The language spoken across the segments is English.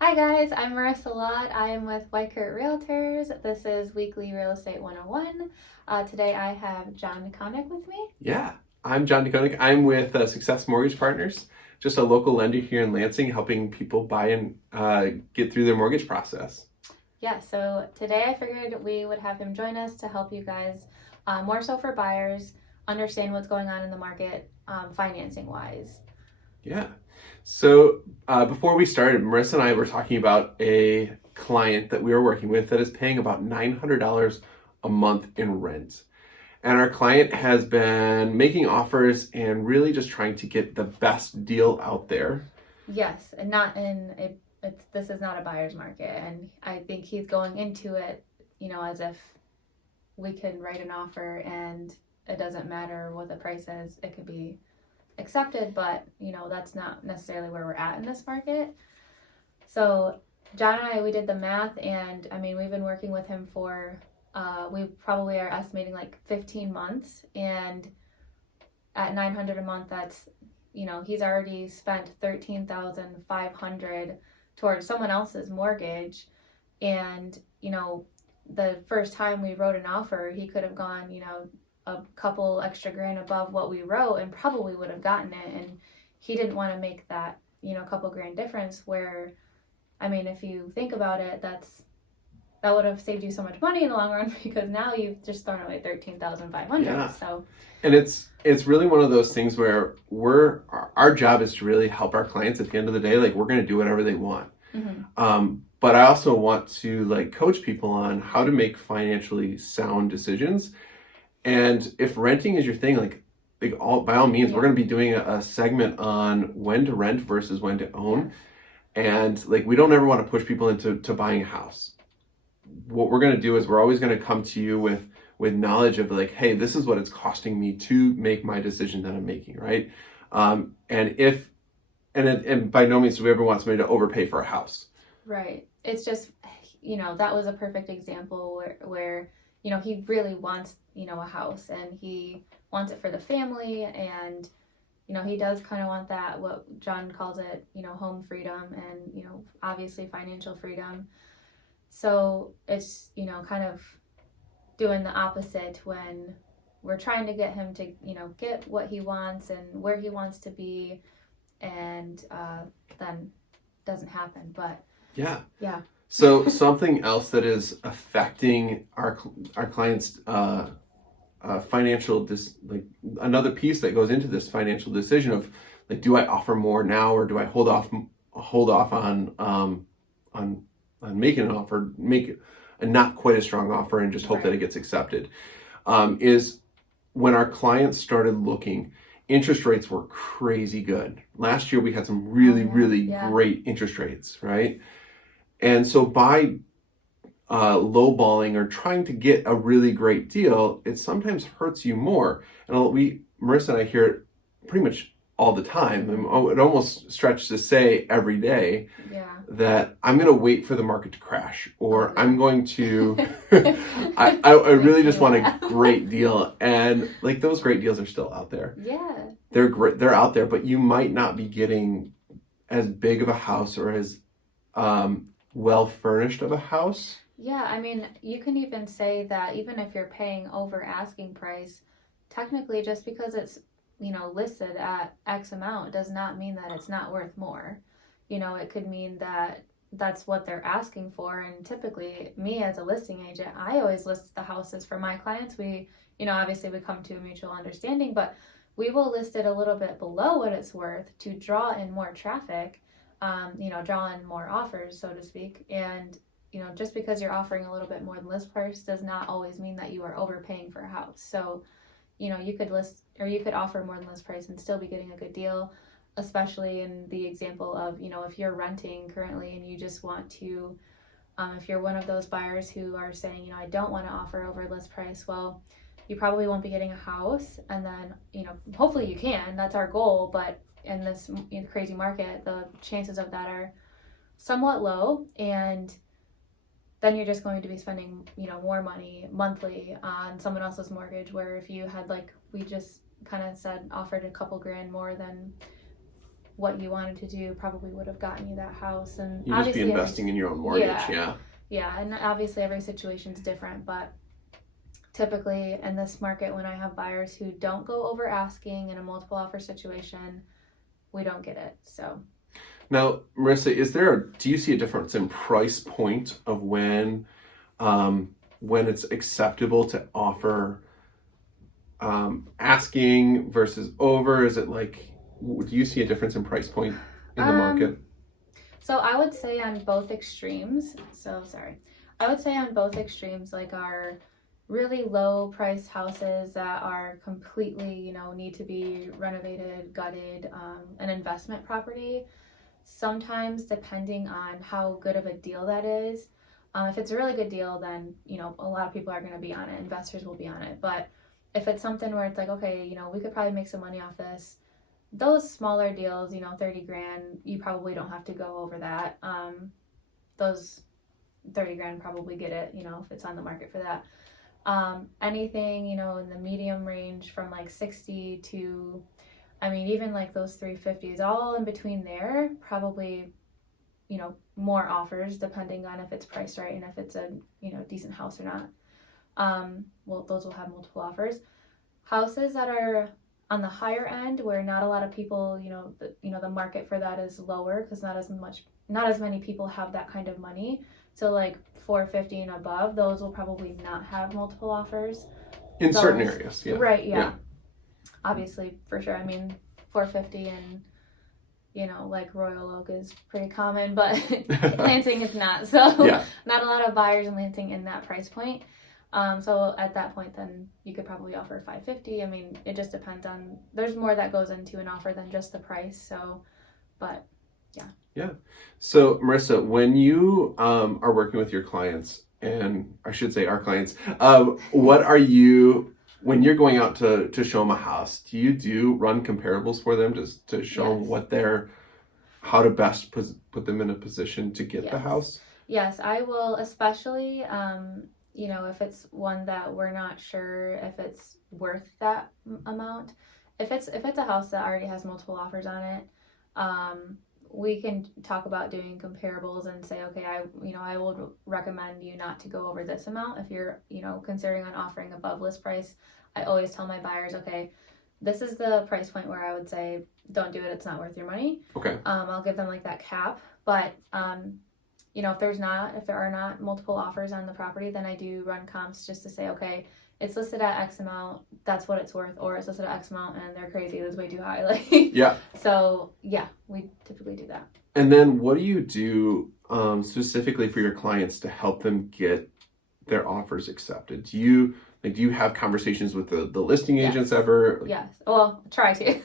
Hi guys, I'm Marissa Lott. I am with Weichert Realtors. This is Weekly Real Estate 101. Today I have John DeKoninck with me. Yeah, I'm John DeKoninck. I'm with Success Mortgage Partners, just a local lender here in Lansing, helping people buy and get through their mortgage process. Yeah, so today I figured we would have him join us to help you guys, more so for buyers, understand what's going on in the market, financing wise. Yeah. So before we started, Marissa and I were talking about a client that we were working with that is paying about $900 a month in rent. And our client has been making offers and really just trying to get the best deal out there. Yes, and not in this is not a buyer's market, and I think he's going into it, as if we could write an offer and it doesn't matter what the price is, it could be accepted, but that's not necessarily where we're at in this market. So John and we did the math, and I mean, we've been working with him for we probably are estimating like 15 months, and at 900 a month, that's he's already spent 13,500 towards someone else's mortgage. And the first time we wrote an offer, he could have gone a couple extra grand above what we wrote and probably would have gotten it, and he didn't want to make that couple grand difference. Where, I mean, if you think about it, that would have saved you so much money in the long run, because now you've just thrown away 13,500. Yeah. So, And it's really one of those things where our job is to really help our clients at the end of the day. Like, we're going to do whatever they want. But I also want to like coach people on how to make financially sound decisions. And if renting is your thing, by all means, we're going to be doing a segment on when to rent versus when to own. And like, we don't ever want to push people into buying a house. What we're going to do is we're always going to come to you with knowledge of like, hey, this is what it's costing me to make my decision that I'm making, right? And by no means do we ever want somebody to overpay for a house. right. It's just, that was a perfect example where he really wants, a house, and he wants it for the family, and, he does kind of want that, what John calls it, home freedom, and, obviously financial freedom. So it's, kind of doing the opposite when we're trying to get him to, get what he wants and where he wants to be, and then doesn't happen. But Yeah. yeah. So something else that is affecting our clients' another piece that goes into this financial decision of like, do I offer more now, or do I hold off on making an offer, make a not quite as strong offer, and just hope that it gets accepted, is when our clients started looking. Interest rates were crazy good. Last year we had some really great interest rates, right? And so by lowballing or trying to get a really great deal, it sometimes hurts you more. And Marissa and I hear it pretty much all the time. It almost stretches to say every day that I'm going to wait for the market to crash, or I'm going to, I really just want a great deal. And like, those great deals are still out there. Yeah. They're great. They're out there, but you might not be getting as big of a house or as well furnished of a house. Yeah, I mean, you can even say that even if you're paying over asking price, technically just because it's, listed at X amount does not mean that it's not worth more. It could mean that that's what they're asking for. And typically, me as a listing agent, I always list the houses for my clients. We, obviously we come to a mutual understanding, but we will list it a little bit below what it's worth to draw in more traffic, draw in more offers, so to speak. And just because you're offering a little bit more than list price does not always mean that you are overpaying for a house. So, you could list, or you could offer more than list price and still be getting a good deal, especially in the example of, if you're renting currently and you just want to, if you're one of those buyers who are saying, I don't want to offer over list price, well, you probably won't be getting a house. And then, hopefully you can, that's our goal. But in this crazy market, the chances of that are somewhat low, and then you're just going to be spending, more money monthly on someone else's mortgage, where if you had, like we just kind of said, offered a couple grand more than what you wanted to do probably would have gotten you that house. And You just be obviously investing in your own mortgage. yeah, and obviously every situation's different, but typically in this market, when I have buyers who don't go over asking in a multiple offer situation, we don't get it. So now, Marissa, do you see a difference in price point of when it's acceptable to offer asking versus over? Is it like, do you see a difference in price point in the market? So I would say on both extremes. I would say on both extremes, like our really low priced houses that are completely, need to be renovated, gutted, an investment property. Sometimes, depending on how good of a deal that is, if it's a really good deal, then, a lot of people are going to be on it. Investors will be on it. But if it's something where it's like, okay, we could probably make some money off this, those smaller deals, 30 grand, you probably don't have to go over that. Those 30 grand probably get it, if it's on the market for that. Anything, in the medium range from like 60 to, even like those 350s, all in between there, probably, more offers depending on if it's priced right and if it's a, decent house or not. Well, those will have multiple offers. Houses that are on the higher end where not a lot of people, the market for that is lower because not as many people have that kind of money. So like 450 and above, those will probably not have multiple offers. In certain areas, yeah. Right, yeah. Obviously, for sure. 450 and, like Royal Oak is pretty common, but Lansing is not. So not a lot of buyers in Lansing in that price point. So at that point, then you could probably offer 550. It just depends on, there's more that goes into an offer than just the price. So, but yeah. So Marissa, when you are working with your clients, and I should say our clients, when you're going out to show them a house, do you run comparables for them to show them how to best put them in a position to get the house? Yes, I will, especially, if it's one that we're not sure if it's worth that amount. If it's a house that already has multiple offers on it, we can talk about doing comparables and say, okay, I would recommend you not to go over this amount. If you're, considering on offering above list price, I always tell my buyers, okay, this is the price point where I would say, don't do it. It's not worth your money. Okay. I'll give them like that cap. But, if there are not multiple offers on the property, then I do run comps just to say, okay, it's listed at X amount, that's what it's worth, or it's listed at X amount and they're crazy, it's way too high. So we typically do that. And then what do you do specifically for your clients to help them get their offers accepted? Do you have conversations with the listing agents ever? Yes. Well, try to.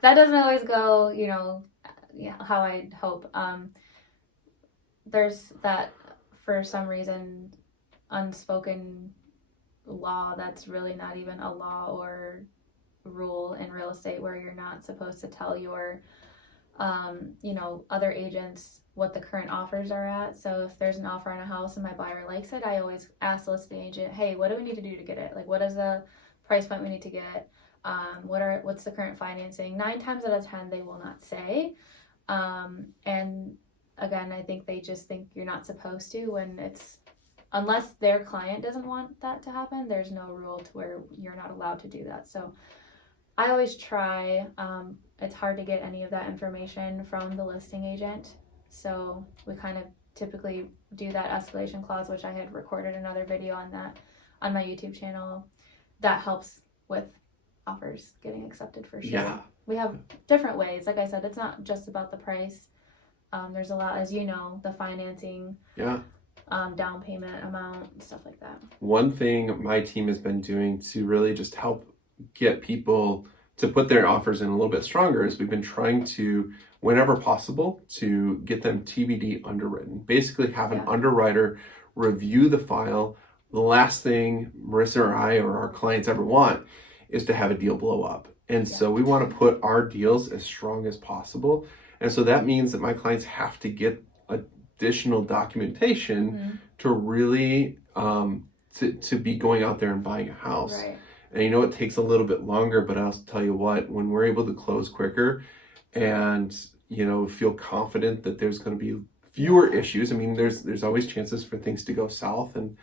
That doesn't always go, how I'd hope. There's that, for some reason, unspoken law that's really not even a law or rule in real estate, where you're not supposed to tell your other agents what the current offers are at. So if there's an offer on a house and my buyer likes it, I always ask the listing agent, hey, what do we need to do to get it? Like, what is the price point we need to get? What's the current financing? 9 times out of 10 they will not say. And again, I think they just think you're not supposed to, unless their client doesn't want that to happen, there's no rule to where you're not allowed to do that. So I always try. It's hard to get any of that information from the listing agent. So we kind of typically do that escalation clause, which I had recorded another video on that on my YouTube channel. That helps with offers getting accepted for sure. Yeah. We have different ways. Like I said, it's not just about the price. There's a lot, as you know, the financing. Yeah. Down payment amount, stuff like that. One thing my team has been doing to really just help get people to put their offers in a little bit stronger is we've been trying to, whenever possible, to get them TBD underwritten. Basically have an underwriter review the file. The last thing Marissa or I or our clients ever want is to have a deal blow up. And so we want to put our deals as strong as possible. And so that means that my clients have to get additional documentation to really to be going out there and buying a house. Right. And it takes a little bit longer, but I'll tell you what, when we're able to close quicker, and, feel confident that there's going to be fewer issues. I mean, there's always chances for things to go south, and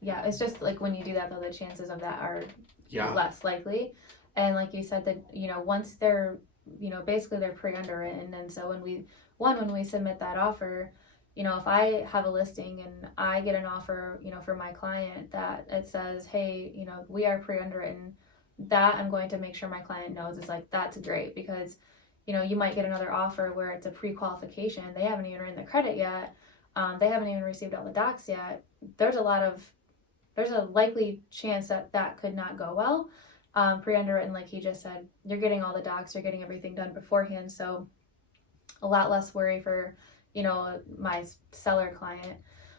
yeah, it's just like when you do that, though, the chances of that are less likely. And like you said, that once they're basically they're pre-underwritten, and so when we submit that offer, if I have a listing and I get an offer, for my client that it says, hey, we are pre-underwritten, that I'm going to make sure my client knows is like, that's great, because you might get another offer where it's a pre-qualification, they haven't even written the credit yet, they haven't even received all the docs yet. There's a likely chance that could not go well. Pre-underwritten, like he just said, you're getting all the docs, you're getting everything done beforehand, so a lot less worry for my seller client.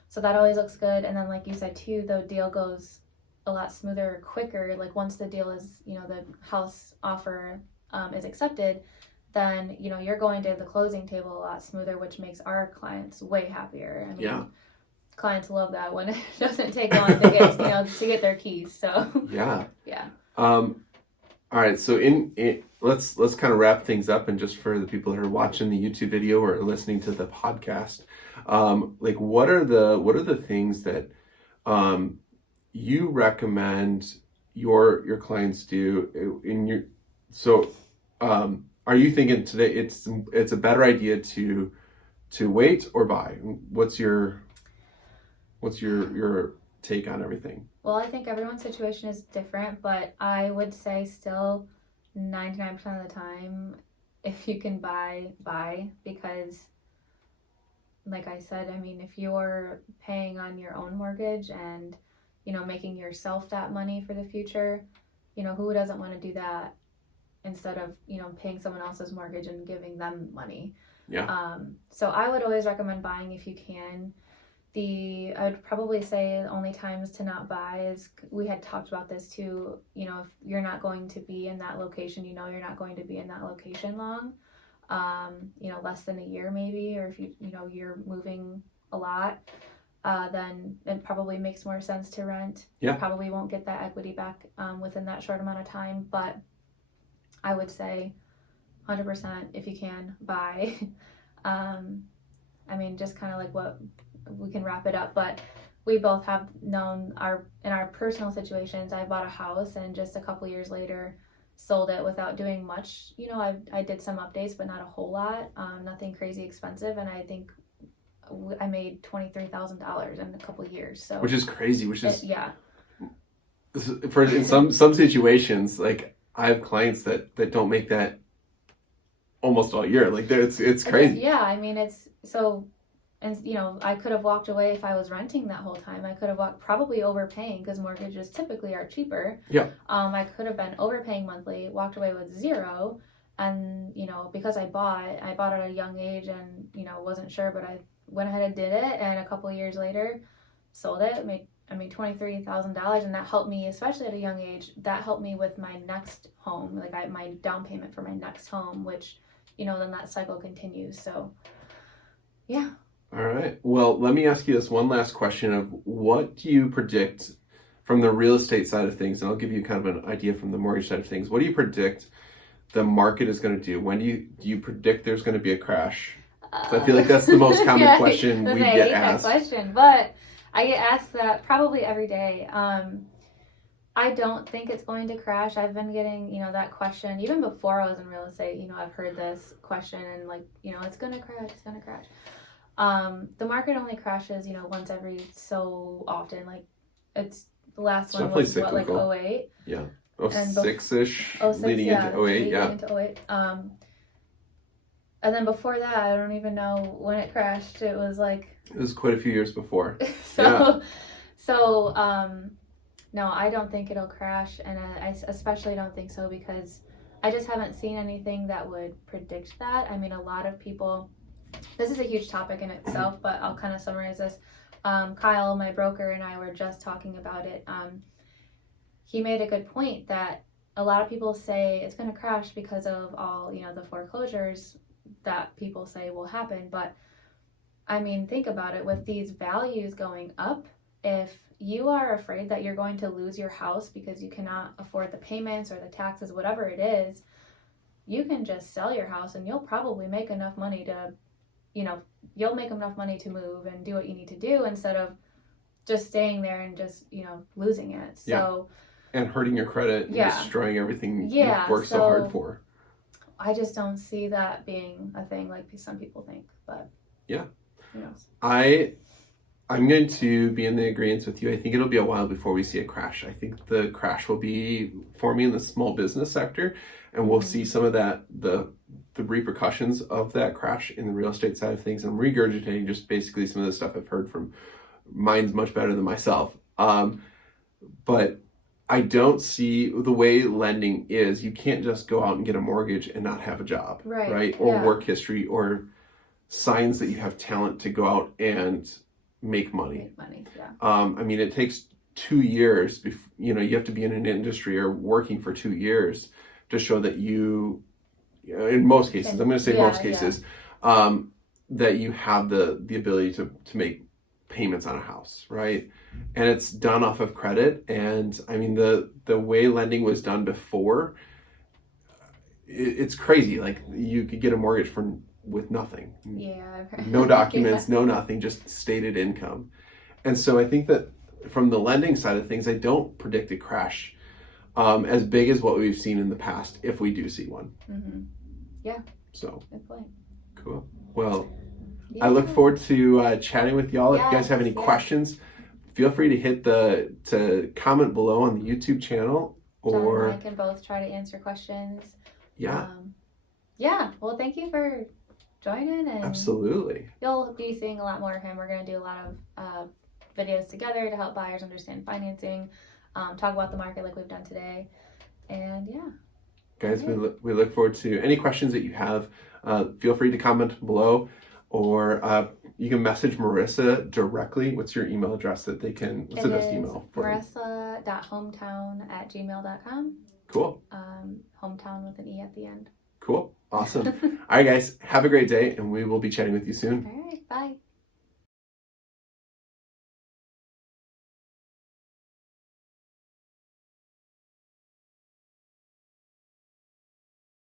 So that always looks good. And then like you said too, the deal goes a lot smoother, quicker. Like once the deal is, the house offer is accepted, then you're going to the closing table a lot smoother, which makes our clients way happier. I mean, clients love that when it doesn't take long to get to get their keys. So yeah. All right, so let's kind of wrap things up, and just for the people who are watching the YouTube video or listening to the podcast, like what are the things that you recommend your clients do in your are you thinking today it's a better idea to wait or buy? What's your take on everything? Well, I think everyone's situation is different, but I would say still 99% of the time, if you can buy, because like I said, I mean, if you're paying on your own mortgage and, making yourself that money for the future, who doesn't want to do that instead of, paying someone else's mortgage and giving them money? Yeah. So I would always recommend buying if you can. I would probably say the only times to not buy is, we had talked about this too, if you're not going to be in that location, you're not going to be in that location long, less than a year maybe, or if you're moving a lot, then it probably makes more sense to rent. Yeah. You probably won't get that equity back within that short amount of time, but I would say 100% if you can buy. I mean, just kind of like what we can wrap it up, but we both have known in our personal situations. I bought a house and just a couple years later sold it without doing much. I did some updates, but not a whole lot, nothing crazy expensive, and I think I made $23,000 in a couple years. So which is crazy. Yeah. For in some situations, like I have clients that don't make that almost all year. Like it's crazy. Yeah, I mean it's so. And, I could have walked away if I was renting that whole time. I could have probably overpaying, because mortgages typically are cheaper. Yeah. I could have been overpaying monthly, walked away with zero. And, because I bought at a young age and, wasn't sure, but I went ahead and did it. And a couple of years later, sold it. I made $23,000. And that helped me, especially at a young age, that helped me with my next home. Like my down payment for my next home, which, then that cycle continues. So, yeah. All right. Well, let me ask you this one last question of what do you predict from the real estate side of things? And I'll give you kind of an idea from the mortgage side of things. What do you predict the market is going to do? When do you predict there's going to be a crash? So I feel like that's the most common question we get asked. That question, but I get asked that probably every day. I don't think it's going to crash. I've been getting, that question even before I was in real estate. I've heard this question and like, it's going to crash, it's going to crash. The market only crashes, once every so often. Like it's the last one was what, like 08? Yeah. 06-ish, leading into 08, yeah. Into 08. And then before that, I don't even know when it crashed. It was quite a few years before. So, no, I don't think it'll crash, and I especially don't think so because I just haven't seen anything that would predict that. I mean, a lot of people. This is a huge topic in itself, but I'll kind of summarize this. Kyle, my broker, and I were just talking about it. He made a good point that a lot of people say it's going to crash because of all, the foreclosures that people say will happen. But I mean, think about it. With these values going up, if you are afraid that you're going to lose your house because you cannot afford the payments or the taxes, whatever it is, you can just sell your house and you'll probably make enough money to, you'll make enough money to move and do what you need to do instead of just staying there and just, losing it. So, and hurting your credit and destroying everything you've worked so hard for. I just don't see that being a thing like some people think, but yeah. Who knows? I'm going to be in the agreement with you. I think it'll be a while before we see a crash. I think the crash will be forming in the small business sector, and we'll see some of that, the repercussions of that crash in the real estate side of things. I'm regurgitating just basically some of the stuff I've heard from mine's much better than myself. But I don't see the way lending is. You can't just go out and get a mortgage and not have a job, right? Or work history or signs that you have talent to go out and make money. I mean, it takes 2 years. You have to be in an industry or working for 2 years to show that in most cases, I'm going to say most cases, that you have the ability to make payments on a house, right? And it's done off of credit. And I mean, the way lending was done before, it's crazy. Like, you could get a mortgage with nothing. No documents, no nothing, just stated income. And so I think that from the lending side of things, I don't predict a crash as big as what we've seen in the past, if we do see one. Yeah. So. Good point. Cool. Well, I look forward to chatting with y'all. If you guys have any questions, feel free to hit to comment below on the YouTube channel. Or John and I can both try to answer questions. Yeah. Well, thank you for joining. And absolutely. You'll be seeing a lot more of him. We're going to do a lot of videos together to help buyers understand financing, talk about the market like we've done today. And guys, we look forward to any questions that you have. Feel free to comment below, or you can message Marissa directly. What's your email address that they can? What's the best email for Marissa.hometown@gmail.com. Cool. Hometown with an E at the end. Cool. Awesome. All right, guys. Have a great day, and we will be chatting with you soon. All right. Bye.